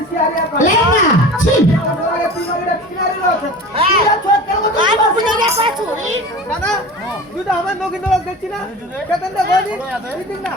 লেঙ্গা ছি আমার নগিন দেখছি না কেতন না বলি দিন না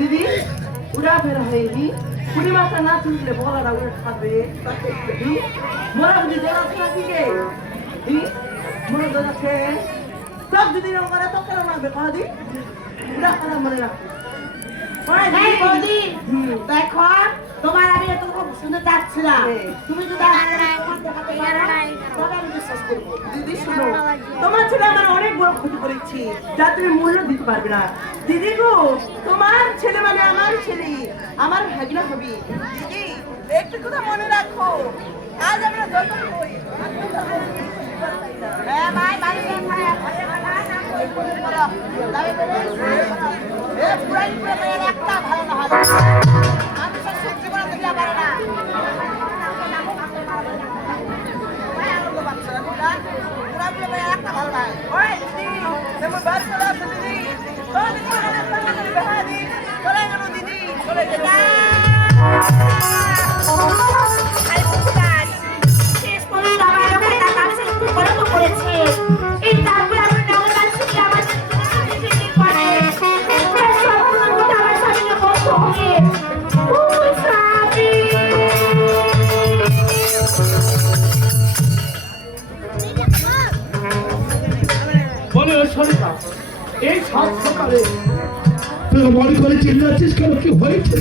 দিদি উড়া বের হয়নি পুরি মাথা না তুললে বলাটা উড়ে খাবে মোরা বুঝি দেওয়া দিকে মোরা দেওয়া সব যদি রঙ করে তো কেন মারবে কদি উড়া খারাপ মনে রাখবে দেখো তোমার আমি এত খুব সুন্দর যাচ্ছিলাম তুমি যদি দিদি শোনো তোমার ছেলে আমার অনেক বড় ক্ষতি করেছি যা তুমি মূল্য দিতে পারবে না দিদি গো তোমার ছেলে মানে আমার ছেলে আমার ভাগিনা হবি দিদি একটু কথা মনে রাখো আজ আমরা যত হই একটা ভালো না হবে আমি সব সত্যি বলে দিতে পারে না একটা ভালো না দিদি চলে যেতে এই সাত সকালে তুই মনে করে চিল্লাচ্ছিস কেন কি হয়েছে?